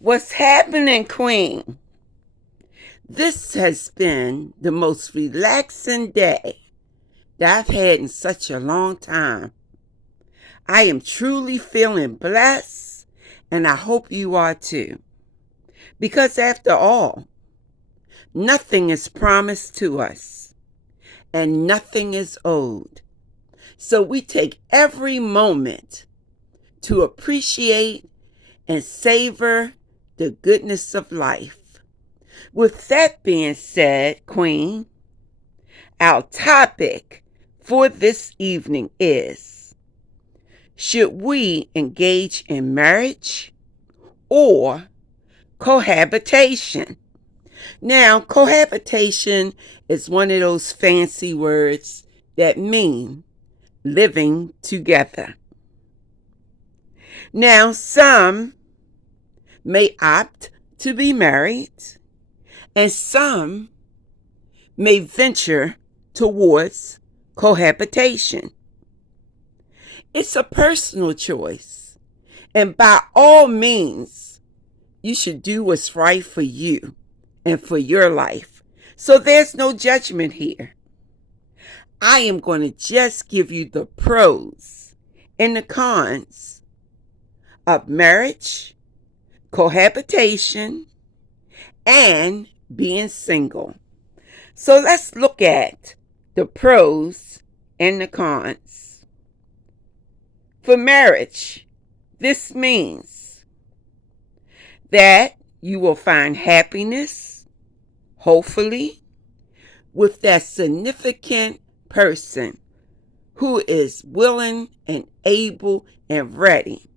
What's happening, Queen? This has been the most relaxing day that I've had in such a long time. I am truly feeling blessed, and I hope you are too. Because after all, nothing is promised to us, and nothing is owed. So we take every moment to appreciate and savor the goodness of life. With that being said, Queen, our topic for this evening is: should we engage in marriage or cohabitation? Now, cohabitation is one of those fancy words that mean living together. Now, some may opt to be married, and some may venture towards cohabitation. It's a personal choice, and by all means, you should do what's right for you and for your life. So there's no judgment here. I am going to just give you the pros and the cons of marriage, cohabitation, and being single. So let's look at the pros and the cons. For marriage, this means that you will find happiness, hopefully, with that significant person who is willing and able and ready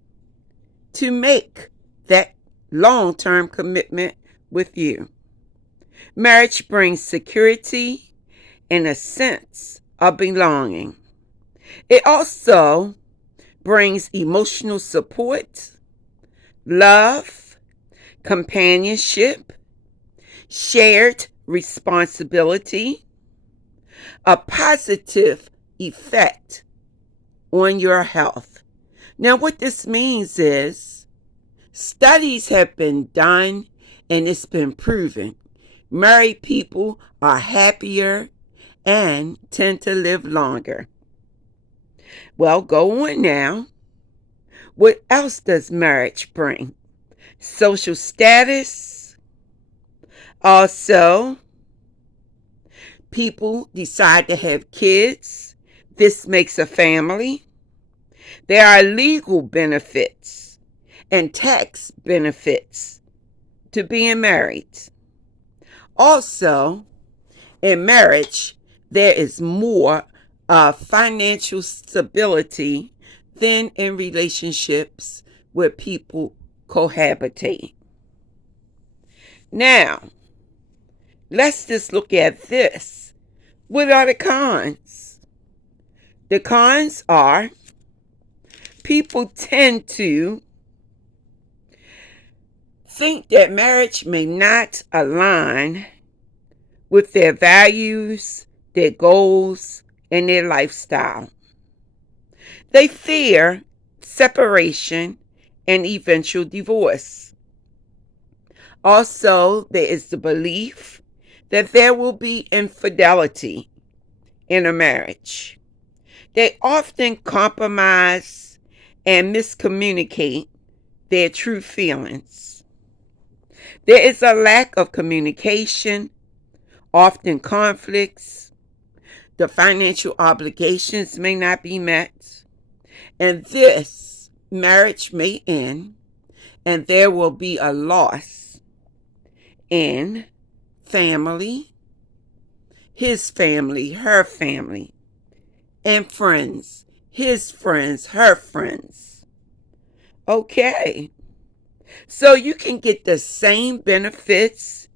to make that long-term commitment with you. Marriage brings security and a sense of belonging. It also brings emotional support, love, companionship, shared responsibility, a positive effect on your health. Now, what this means is studies have been done and it's been proven. Married people are happier and tend to live longer. Well, go on now. What else does marriage bring? Social status. Also, people decide to have kids. This makes a family. There are legal benefits and tax benefits to being married. Also, in marriage, there is more financial stability than in relationships where people cohabitate. Now, let's just look at this. What are the cons? The cons are people tend to think that marriage may not align with their values, their goals, and their lifestyle. They fear separation and eventual divorce. Also, there is the belief that there will be infidelity in a marriage. They often compromise and miscommunicate their true feelings. There is a lack of communication, often conflicts. The financial obligations may not be met, and this marriage may end, and there will be a loss in family, his family, her family, and friends, his friends, her friends. Okay, so you can get the same benefits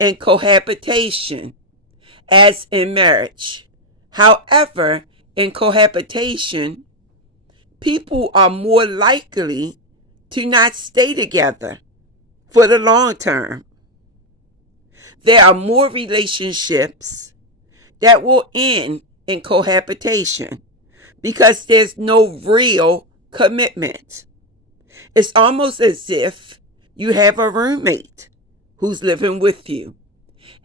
in cohabitation as in marriage. However, in cohabitation, people are more likely to not stay together for the long term. There are more relationships that will end in cohabitation because there's no real commitment. It's almost as if You have a roommate who's living with you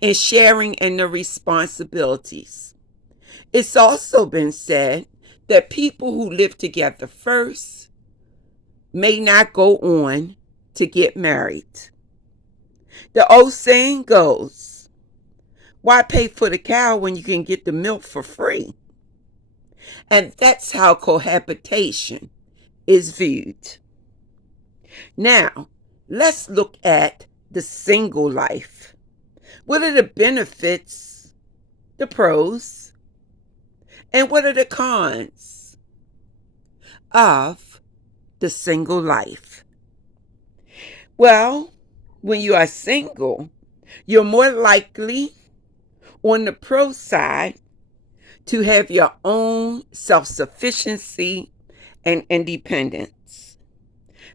and sharing in the responsibilities. It's also been said that people who live together first may not go on to get married. The old saying goes, why pay for the cow when you can get the milk for free? And that's how cohabitation is viewed. Now, let's look at the single life. What are the benefits, the pros, and what are the cons of the single life? Well, when you are single, you're more likely on the pro side to have your own self-sufficiency and independence.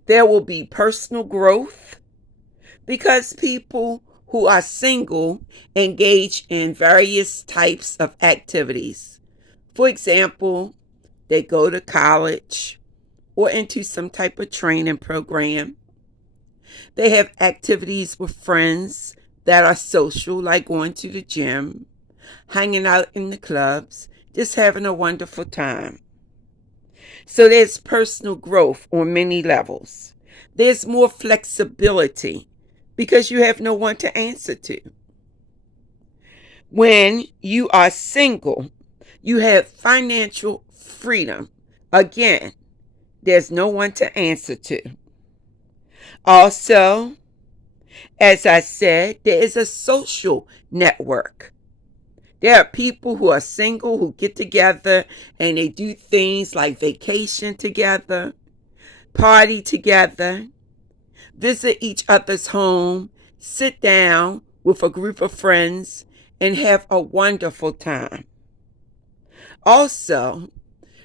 There will be personal growth because people who are single engage in various types of activities. For example, they go to college or into some type of training program. They have activities with friends that are social, like going to the gym, hanging out in the clubs, just having a wonderful time. So there's personal growth on many levels. There's more flexibility because you have no one to answer to. When you are single, you have financial freedom. Again, there's no one to answer to. Also, as I said, there is a social network. There are people who are single who get together and they do things like vacation together, party together, visit each other's home, sit down with a group of friends, and have a wonderful time. Also,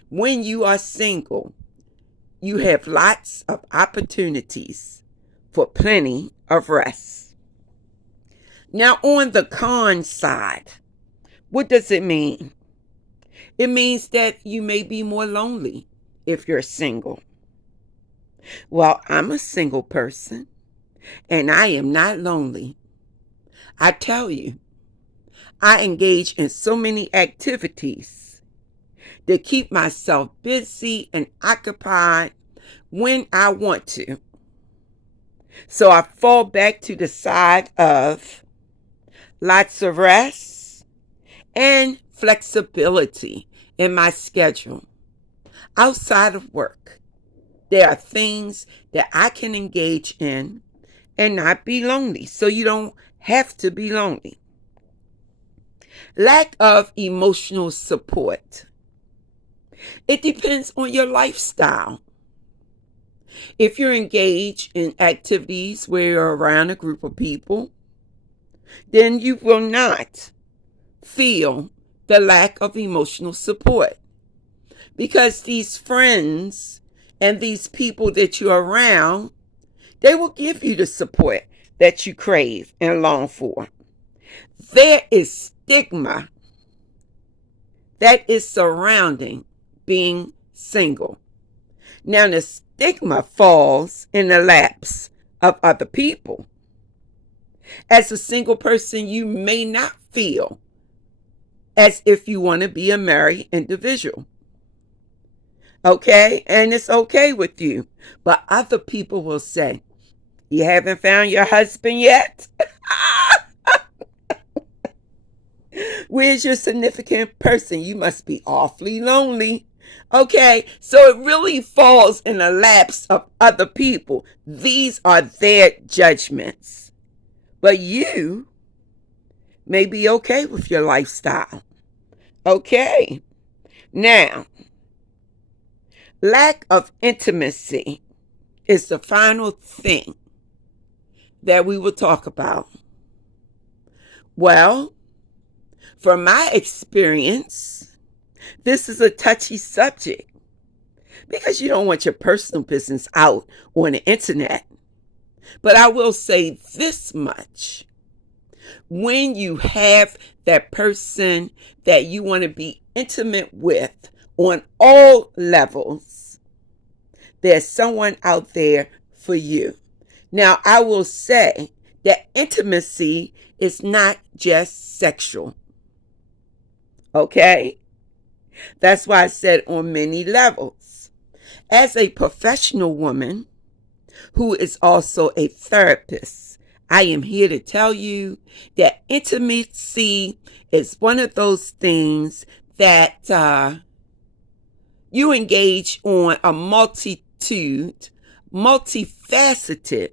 when you are single, you have lots of opportunities for plenty of rest. Now, on the con side, what does it mean? It means that you may be more lonely if you're single. Well, I'm a single person, and I am not lonely. I tell you, I engage in so many activities that keep myself busy and occupied when I want to. So I fall back to the side of lots of rest and flexibility in my schedule. Outside of work, there are things that I can engage in and not be lonely. So you don't have to be lonely. Lack of emotional support. It depends on your lifestyle. If you're engaged in activities where you're around a group of people, then you will not feel the lack of emotional support because these friends and these people that you're around, they will give you the support that you crave and long for. There is stigma that is surrounding being single. Now, the stigma falls in the laps of other people. As a single person, you may not feel as if you want to be a married individual. Okay? And it's okay with you. But other people will say, you haven't found your husband yet? Where's your significant person? You must be awfully lonely. Okay, so it really falls in the laps of other people. These are their judgments. But you may be okay with your lifestyle. Okay, now, lack of intimacy is the final thing that we will talk about. Well, from my experience, this is a touchy subject because you don't want your personal business out on the internet. But I will say this much. When you have that person that you want to be intimate with on all levels, there's someone out there for you. Now, I will say that intimacy is not just sexual. Okay? That's why I said on many levels. As a professional woman who is also a therapist, I am here to tell you that intimacy is one of those things that you engage on a multifaceted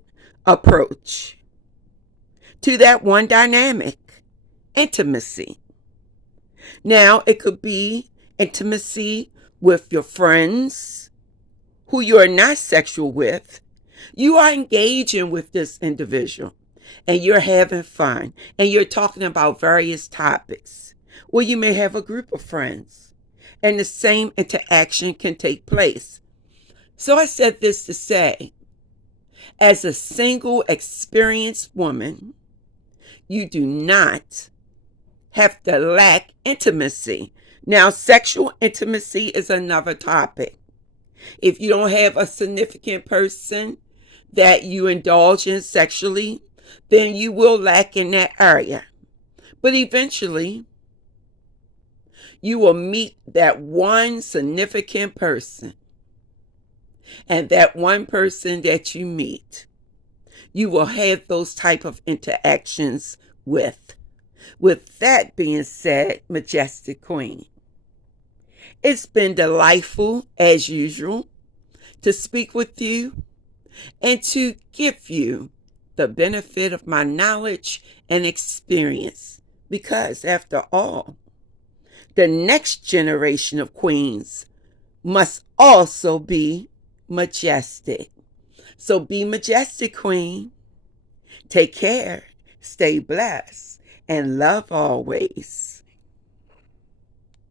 approach to that one dynamic, intimacy. Now, it could be intimacy with your friends who you are not sexual with. You are engaging with this individual and you're having fun and you're talking about various topics. Well, you may have a group of friends and the same interaction can take place. So I said this to say, as a single experienced woman, you do not have to lack intimacy. Now, sexual intimacy is another topic. If you don't have a significant person that you indulge in sexually, then you will lack in that area. But eventually, you will meet that one significant person. And that one person that you meet, you will have those type of interactions with. With that being said, Majestic Queen, it's been delightful, as usual, to speak with you and to give you the benefit of my knowledge and experience. Because, after all, the next generation of queens must also be majestic. So be majestic, Queen. Take care, stay blessed, and love always.